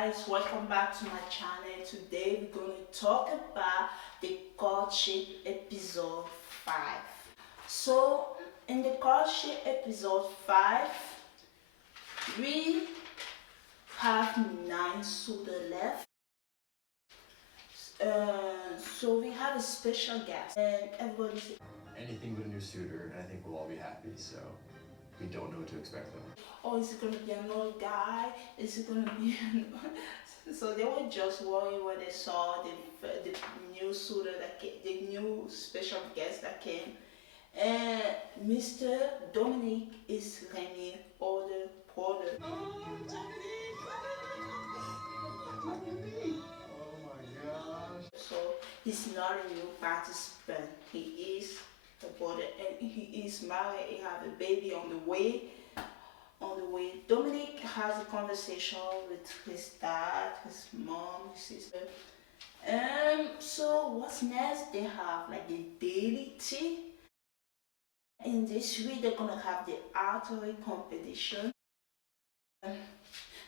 guys, welcome back to my channel. Today we're going to talk about the Courtship episode 5. So in the Courtship episode 5, we have 9 suitors left. So we have a special guest and everybody's anything but a new suitor, and I think we'll all be happy, so we don't know what to expect though. oh, is it gonna be an old guy? Is it gonna be so they were just worried when they saw the new suitor that came, the new special guest that came. And Mr. Dominic is Remy older brother. Oh, Dominique! Oh my gosh. So he's not a new participant. He is a brother and he is married. He have a baby on the way. Dominic has a conversation with his dad, his mom, his sister. So what's next? They have like the daily tea. In this week, they're gonna have the archery competition.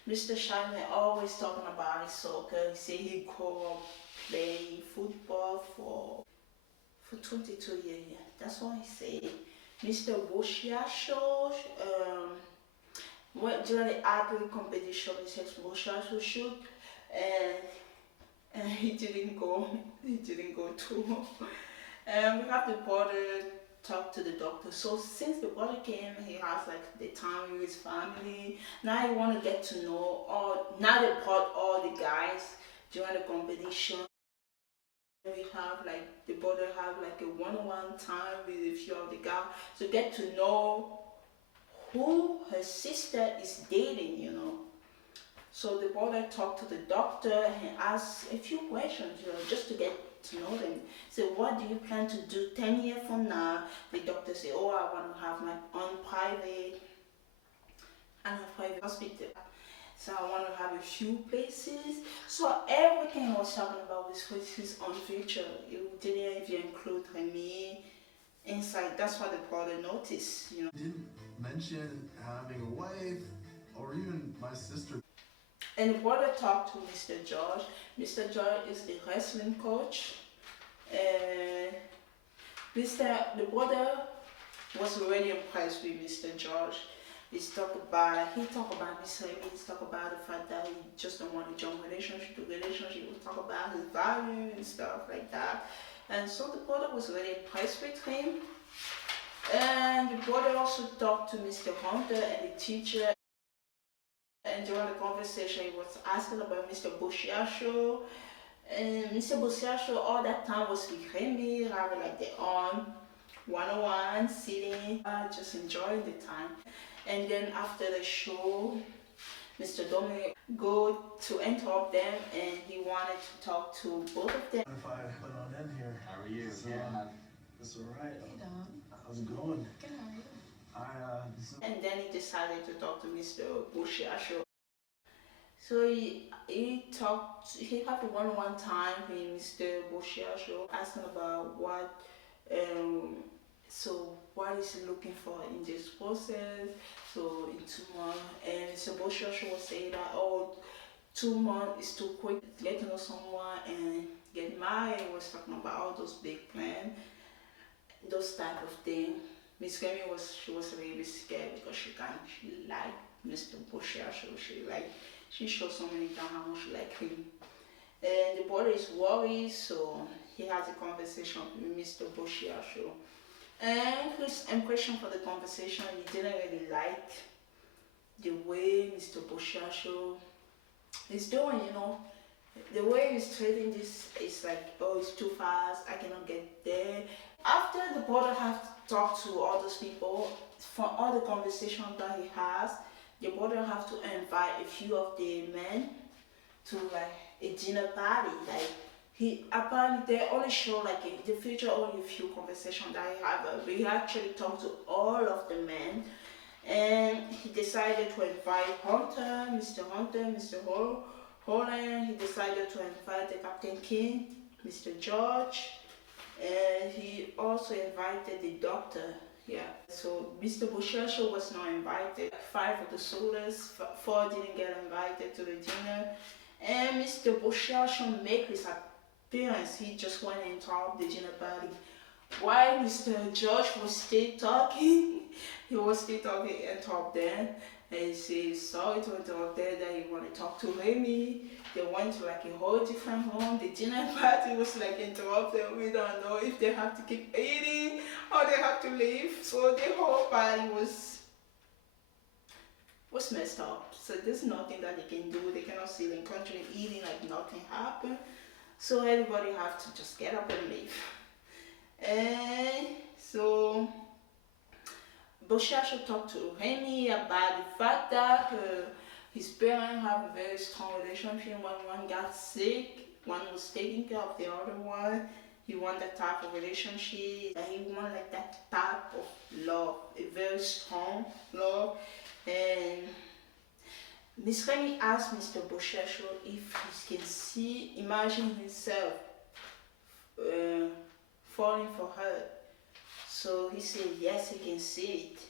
Mr. Shine always talking about his soccer. He say he grew up playing football for 22 years. Yeah, that's what he said. Mr. Boshiasho, during the archery competition, he said Boshiasho shoot, and he didn't go. He didn't go too. We have the brother talk to the doctor. So since the brother came, he has like the time with his family. Now he want to get to know all. Now they brought all the guys during the competition. We have like the brother have like a one-on-one time with a few of the guys to get to know who her sister is dating, you know. So the brother talked to the doctor and asked a few questions, you know, just to get to know them. So what do you plan to do 10 years from now? The doctor said, oh, I want to have my own private hospital. So I want to have a few places. So everything I was talking about was his own future. It didn't even include me inside. That's what the brother noticed, you know. Didn't mention having a wife or even my sister. And the brother talked to Mr. George. Mr. George is the wrestling coach. The brother was really impressed with Mr. George. He talked about Miss Remy. He talked about the fact that he just don't want to jump relationship to relationship. We talk about his value and stuff like that. And so the brother was really impressed with him. And the brother also talked to Mr. Hunter and the teacher. And during the conversation, he was asking about Mr. Boshiasho. And Mr. Boshiasho all that time was with Remy, having like their own one-on-one, sitting, just enjoying the time. And then after the show, Mr. Dominic go to interrupt them and he wanted to talk to both of them. If I put on in here. How are you? So, That's alright. hey Dom. How's it going? Good, how are you? And then he decided to talk to Mr. Boshiasho. So he had a one-on-one time with Mr. Boshiasho, asking about what is he looking for in this process. So in 2 months, and Mr. Boshiasho was saying that 2 months is too quick to get to know someone and get married. He was talking about all those big plans, those type of things. Miss Remy was really scared because she liked Mr. Boshiasho. She showed so many times how much she liked him. And the brother is worried, so he has a conversation with Mr. Boshiasho. And his impression for the conversation, he didn't really like the way Mr. Boshiasho is doing, you know. The way he's treating this is like, oh, it's too fast, I cannot get there. After the brother has talked to all those people, from all the conversations that he has, the brother have to invite a few of the men to like a dinner party. Like he apparently they only show like the future only a few conversations that he have. But he actually talked to all of the men, and he decided to invite Hunter, Mr. Holland. He decided to invite the Captain King, Mr. George, and he also invited the doctor. Yeah, so Mr. Boshiasho was not invited. 5 of the suitors, 4 didn't get invited to the dinner, And Mr. Bouchard make his appearance. He just went and interrupt the dinner party. While Mr. George was still talking, he was still talking and interrupt them. And he said sorry to interrupt them, that he want to talk to Remy. They went to like a whole different room. The dinner party was like interrupted. We don't know if they have to keep eating or they have to leave. So the whole party was messed up. So there's nothing that they can do. They cannot sit and continue eating like nothing happened. So everybody have to just get up and leave. And so Bouchard should talk to Remy about the fact that his parents have a very strong relationship. When one got sick, one was taking care of the other one. He want that type of relationship. He want like that type of love, a very strong love. And Miss Remy asked Mr. Bouchard if he can imagine himself falling for her. So he said yes, he can see it.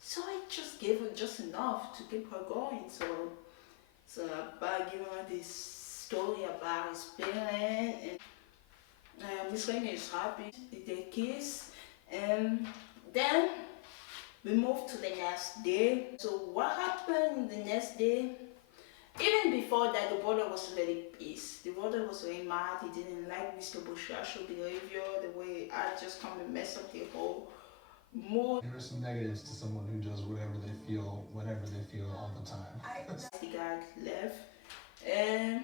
So I just gave her just enough to keep her going. So by giving her this story about his parents, and Miss Remy is happy. They kiss, and then we moved to the next day. So what happened the next day? Even before that, the brother was very pissed. The brother was very mad. He didn't like Mr. Bouchard's behavior, the way I just come and mess up the whole mood. There are some negatives to someone who does whatever they feel all the time. The guy left, and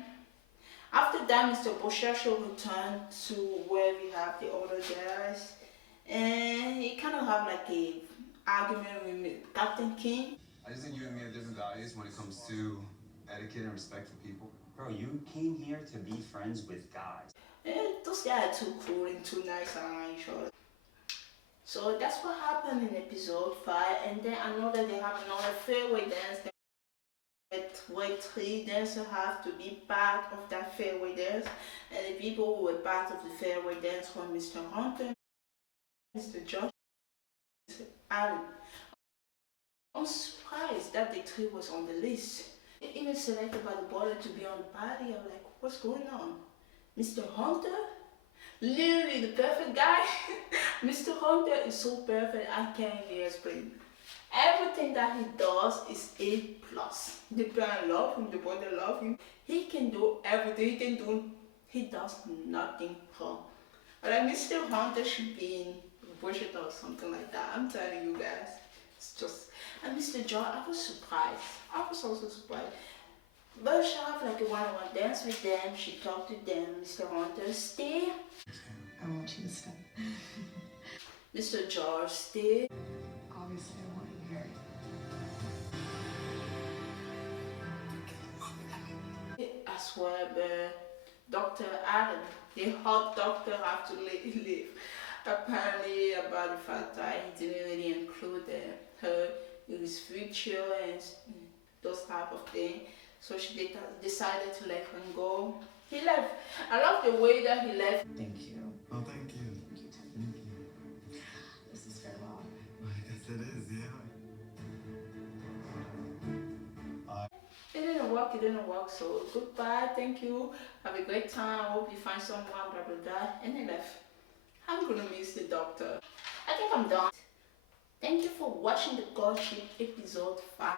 after that, Mr. Bouchard returned to where we have the other guys, and he kind of have like a argument with Captain King. I just think you and me have different values when it comes to etiquette and respect for people. Bro, you came here to be friends with guys. And those guys are too cool and too nice around each other. So that's what happened in episode 5. And then another, they have another fairway dance. Where 3 dancers have to be part of that fairway dance. And the people who were part of the fairway dance were Mr. Hunter, Mr. Josh, Mr. Allen. I'm surprised that the 3 was on the list. Even selected by the brother to be on the party. I'm like, what's going on? Mr. Hunter? Literally the perfect guy. Mr. Hunter is so perfect, I can't even explain. Everything that he does is A+. The parents love him, the brother love him. He can do everything, he does nothing wrong. But like Mr. Hunter should be in Bullshit or something like that. I'm telling you guys. It's just, and Mr. John, I was surprised. I was also surprised. But she have like a one-on-one dance with them. She talked to them. Mr. Hunter, stay. I want you to stay. Mr. George, stay. Obviously, I want you here. I swear, Dr. Adam, the hot doctor, have to leave. Apparently, about the fact that he didn't really include her in his future and those type of things. So she decided to let him go. He left. I love the way that he left. Thank you. Oh, thank you. Thank you. This is farewell. I guess it is, yeah. It didn't work, so goodbye, thank you, have a great time, I hope you find someone, blah blah blah, and he left. I'm gonna miss the doctor. I think I'm done. Thank you for watching the Courtship episode 5.